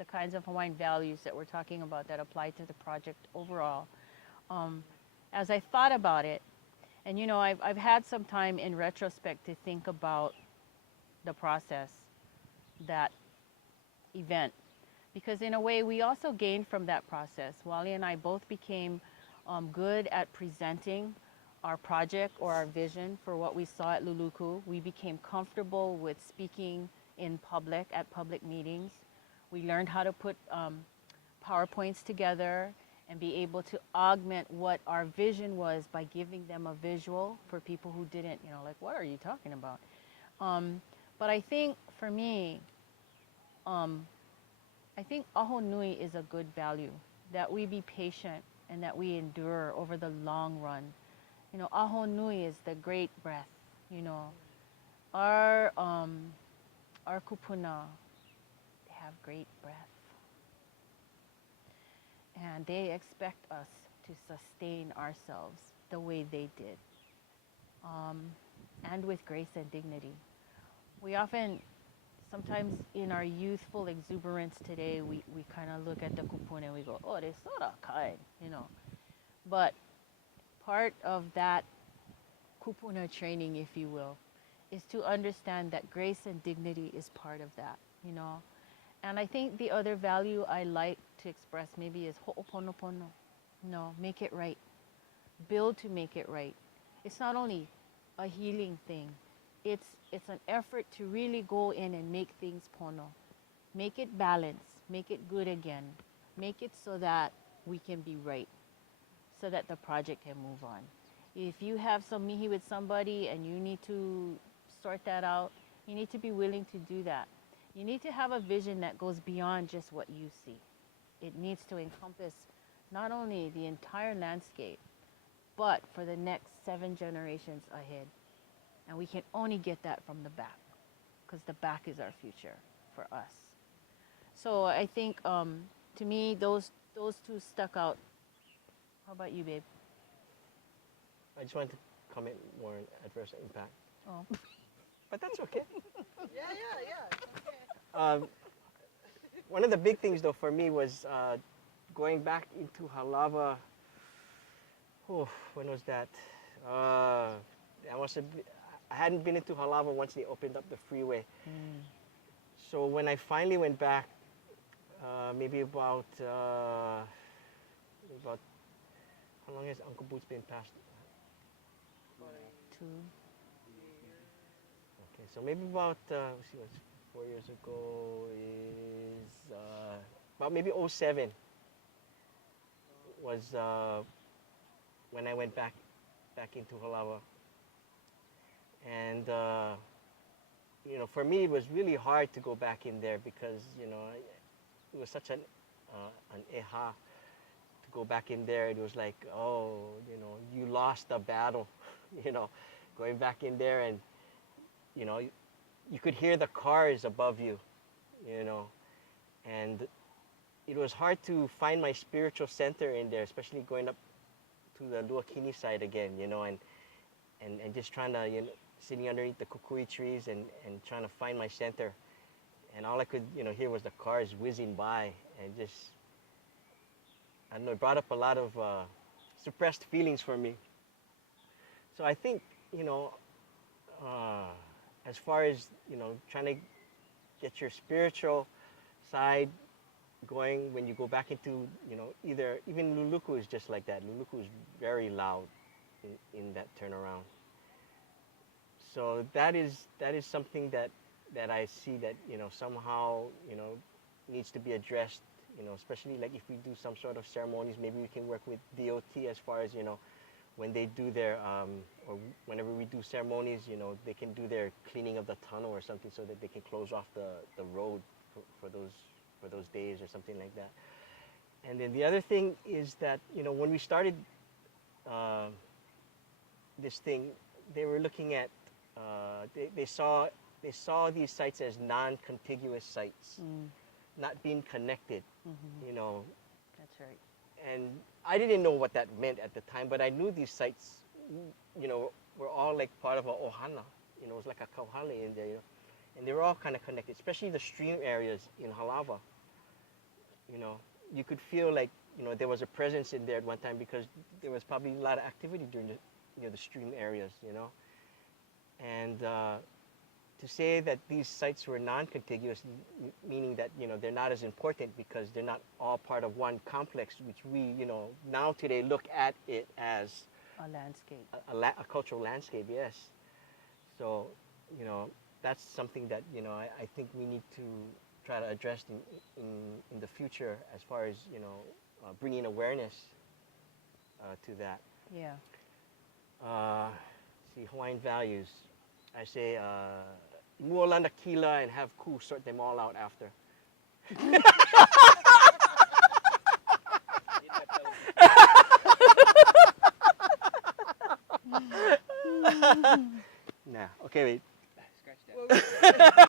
the kinds of Hawaiian values that we're talking about that apply to the project overall. Um, as I thought about it, and I've had some time in retrospect to think about the process, that event, because in a way we also gained from that process. Wally and I both became good at presenting our project or our vision for what we saw at Luluku. We became comfortable with speaking in public at public meetings. We learned how to put PowerPoints together and be able to augment what our vision was by giving them a visual for people who didn't, like, what are you talking about? Um, but I think for me, um, I think aho nui is a good value, that we be patient and that we endure over the long run. Aho nui is the great breath. You know, our our kupuna, they have great breath, and they expect us to sustain ourselves the way they did, um, and with grace and dignity. We often, sometimes in our youthful exuberance today, we kind of look at the kupuna and we go, oh, they're sort of kind, But part of that kupuna training, if you will, is to understand that grace and dignity is part of that. And I think the other value I like to express maybe is ho'oponopono. No, make it right. Build to make it right. It's not only a healing thing. It's an effort to really go in and make things pono. Make it balance, make it good again. Make it so that we can be right, so that the project can move on. If you have some mihi with somebody and you need to sort that out, you need to be willing to do that. You need to have a vision that goes beyond just what you see. It needs to encompass not only the entire landscape, but for the next 7 generations ahead. And we can only get that from the back, because the back is our future for us. So I think, to me, those two stuck out. How about you, babe? I just wanted to comment more on adverse impact, Oh. but that's okay. Yeah, yeah, yeah. Okay. Um, One of the big things, though, for me was going back into Halava. Oh, when was that? I must have. I hadn't been into Halava once they opened up the freeway. Mm. So when I finally went back, maybe about how long has Uncle Boots been passed? 2. Okay, so maybe about let's see, what's 4 years ago is about maybe '07 was when I went back into Halawa, and for me it was really hard to go back in there because it was such an eha to go back in there. It was like, oh, you lost the battle, you know, going back in there, and you know you could hear the cars above you, and it was hard to find my spiritual center in there, especially going up to the Luakini side again, and just trying to, sitting underneath the kukui trees and trying to find my center. And all I could, hear was the cars whizzing by, and just, I don't know, it brought up a lot of suppressed feelings for me. So I think, uh, as far as, trying to get your spiritual side going when you go back into, even Luluku is just like that. Luluku is very loud in that turnaround. So that is something that I see that, somehow, needs to be addressed, especially like if we do some sort of ceremonies, maybe we can work with DOT as far as, when they do their, or whenever we do ceremonies, they can do their cleaning of the tunnel or something so that they can close off the road for those days or something like that. And then the other thing is that, when we started this thing, they were looking at, they saw these sites as non-contiguous sites, not being connected, Mm-hmm. you know. That's right. And I didn't know what that meant at the time, but I knew these sites, were all like part of a ohana. It was like a kauhale in there, and they were all kind of connected, especially the stream areas in Halava. you know, you could feel like, you know, there was a presence in there at one time because there was probably a lot of activity during the, you know, the stream areas, you know. And to say that these sites were non-contiguous, meaning that, you know, they're not as important because they're not all part of one complex, which we, you know, now today look at it as A landscape. a cultural landscape, yes. So, you know, that's something that, you know, I think we need to try to address in the future as far as, you know, bringing awareness to that. Yeah. See, Hawaiian values. I say, muola na kila and have ku sort them all out after. Nah, okay, wait. Scratch that.